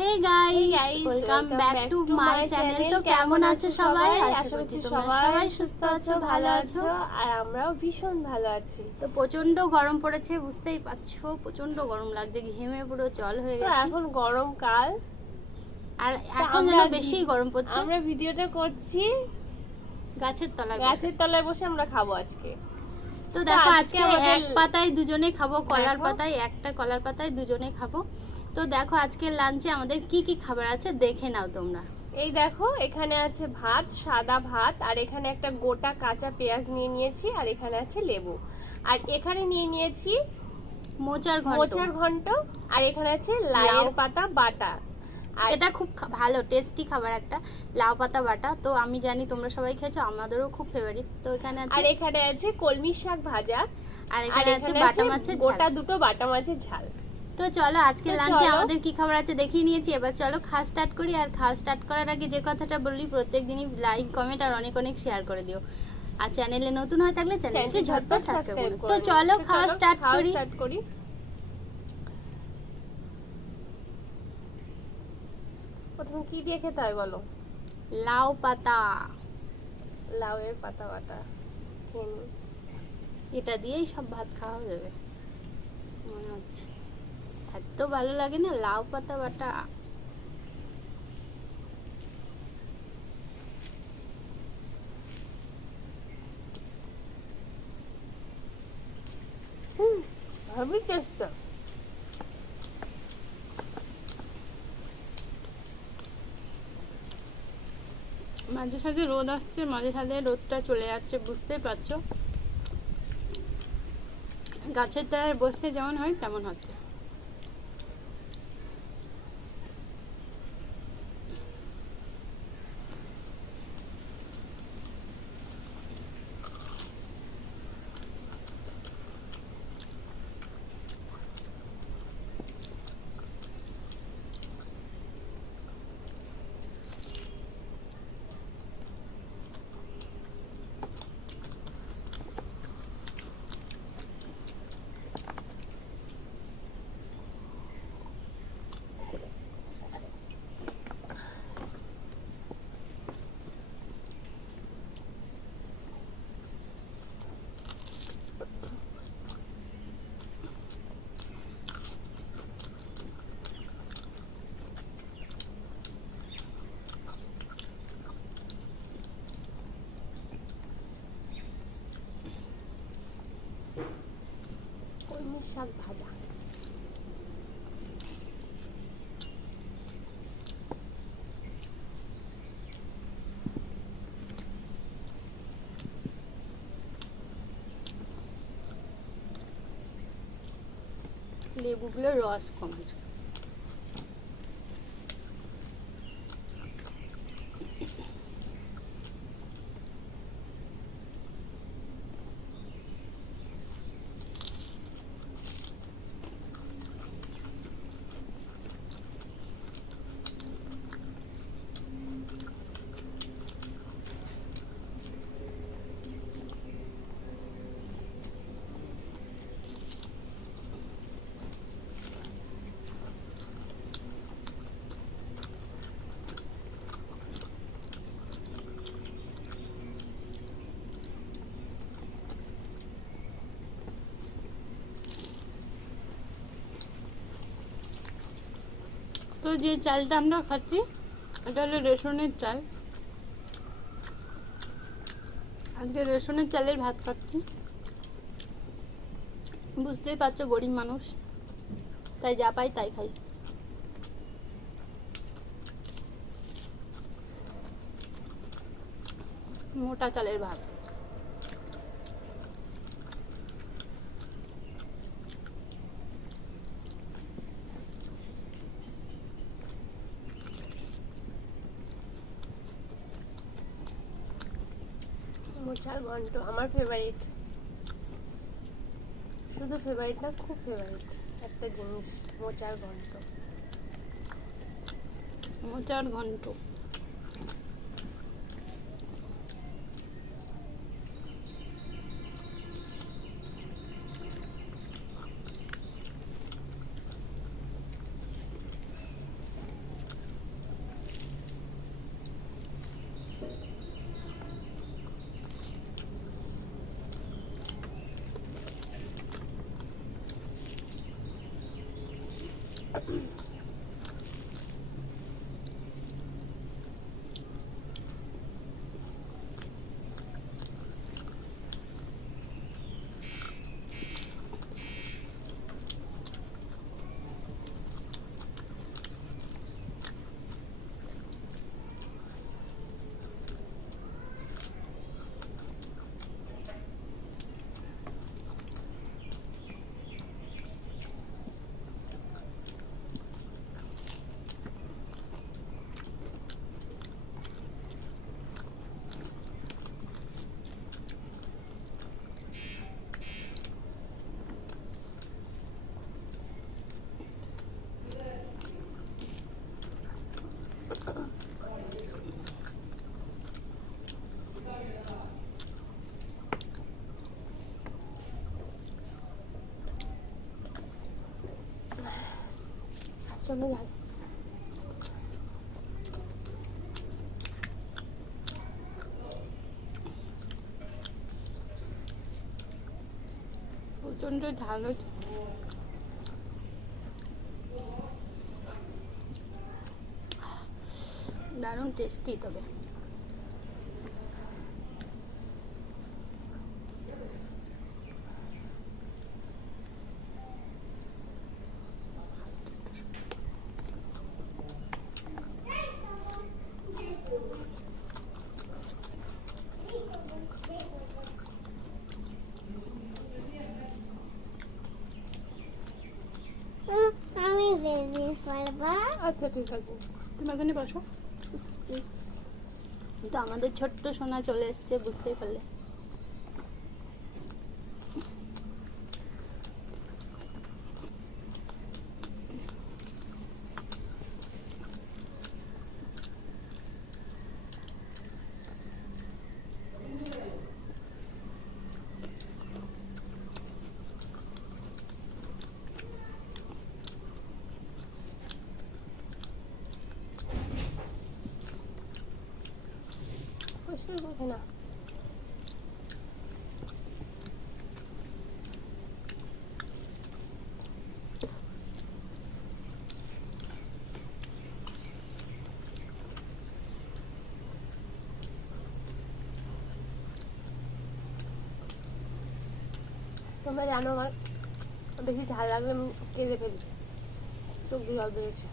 Hey guys, welcome back to my channel. তো কেমন আছো সবাই? আশা করছি তোমরা সবাই সুস্থ আছো, ভালো আছো, আর আমরাও ভীষণ ভালো আছি। তো প্রচন্ড গরম পড়েছে, বুঝতেই পারছো, প্রচন্ড গরম লাগছে, ঘেমে পুরো জল হয়ে তো গেছে। এখন গরমকাল, আর এখন যেন বেশি গরম পড়ছে। আমরা ভিডিওটা করছি গাছের তলায় বসে আমরা খাবো আজকে। তো দেখো আজকে এক পাতায় দুজনে খাবো, কলার পাতায়, একটা কলার পাতায় দুজনে খাবো। তো দেখো আজকে লাঞ্চে আমাদের কি কি খাবার আছে দেখে নাও তোমরা। এই দেখো, এখানে আছে ভাত, সাদা ভাত, আর এখানে একটা গোটা কাঁচা পেঁয়াজ নিয়ে নিয়েছি, আর এখানে আছে লেবু, আর এখানে নিয়ে নিয়েছি মোচার ঘন্ট, আর এখানে আছে লাউ পাতা বাটা। এটা খুব ভালো টেস্টি খাবার একটা, লাউ পাতা বাটা। তো আমি জানি তোমরা সবাই খেয়েছো, আমাদেরও খুব ফেভারিট। তো এখানে আছে, আর এখানে আছে কলমি শাক ভাজা, আর এখানে আছে বাটা মাছের ঝাল, গোটা দুটো বাটা মাছের ঝাল। তো চলো আজকে লাঞ্চে আমাদের কি খাবার আছে দেখিয়ে নিয়েছি, এবার চলো খাওয়া স্টার্ট করি। আর খাওয়া স্টার্ট করার আগে যে কথাটা বলি, প্রত্যেকদিনই লাইক কমেন্ট আর অনেক অনেক শেয়ার করে দিও, আর চ্যানেলে নতুন হয়ে থাকলে চ্যানেলটি ঝটপট সাবস্ক্রাইব করো। তো চলো খাওয়া স্টার্ট করি। প্রথমে কি দিয়ে খেতে হয় বলো? লাউ পাতা, লাউয়ের পাতা বাটা এটা দিয়েই সব ভাত খাওয়া যাবে মনে হচ্ছে, এত ভালো লাগে না লাউ পাতা বাটা। ভাবি টেস্ট। মাঝে সাঝে রোদ আসছে, মাঝে সাঝে রোদটা চলে যাচ্ছে, বুঝতেই পারছো। গাছের তলায় বসতে যেমন হয় তেমন হচ্ছে। কলমি শাক ভাজা, লেবুগুলোর রস কম আছে। তো যে চালটা আমরা খাচ্ছি এটা হলো রেশনের চাল, আজকে রেশনের চালের ভাত খাচ্ছি। বুঝতেই পারছো গরিব মানুষ, তাই যা পাই তাই খাই। মোটা চালের ভাত। মোচার ঘন্ট আমার ফেভারিট, শুধু ফেভারিট না, খুব ফেভারিট একটা জিনিস, মোচার ঘন্ট। চলো যাই। প্রচন্ড ঝাল হচ্ছে। দারুণ টেস্টি তবে। আমি বেবি পারবা। আচ্ছা ঠিক আছে, তুমি ওখানে বসো। তো আমাদের ছোট্ট সোনা চলে এসছে, বুঝতেই পারলে। পরিষ্কার করবে না। তোমরা জানো আমার বেশি ঝাল লাগলে আমি কেঁদে ফেলি, চোখ দিয়ে জল বেরোচ্ছে।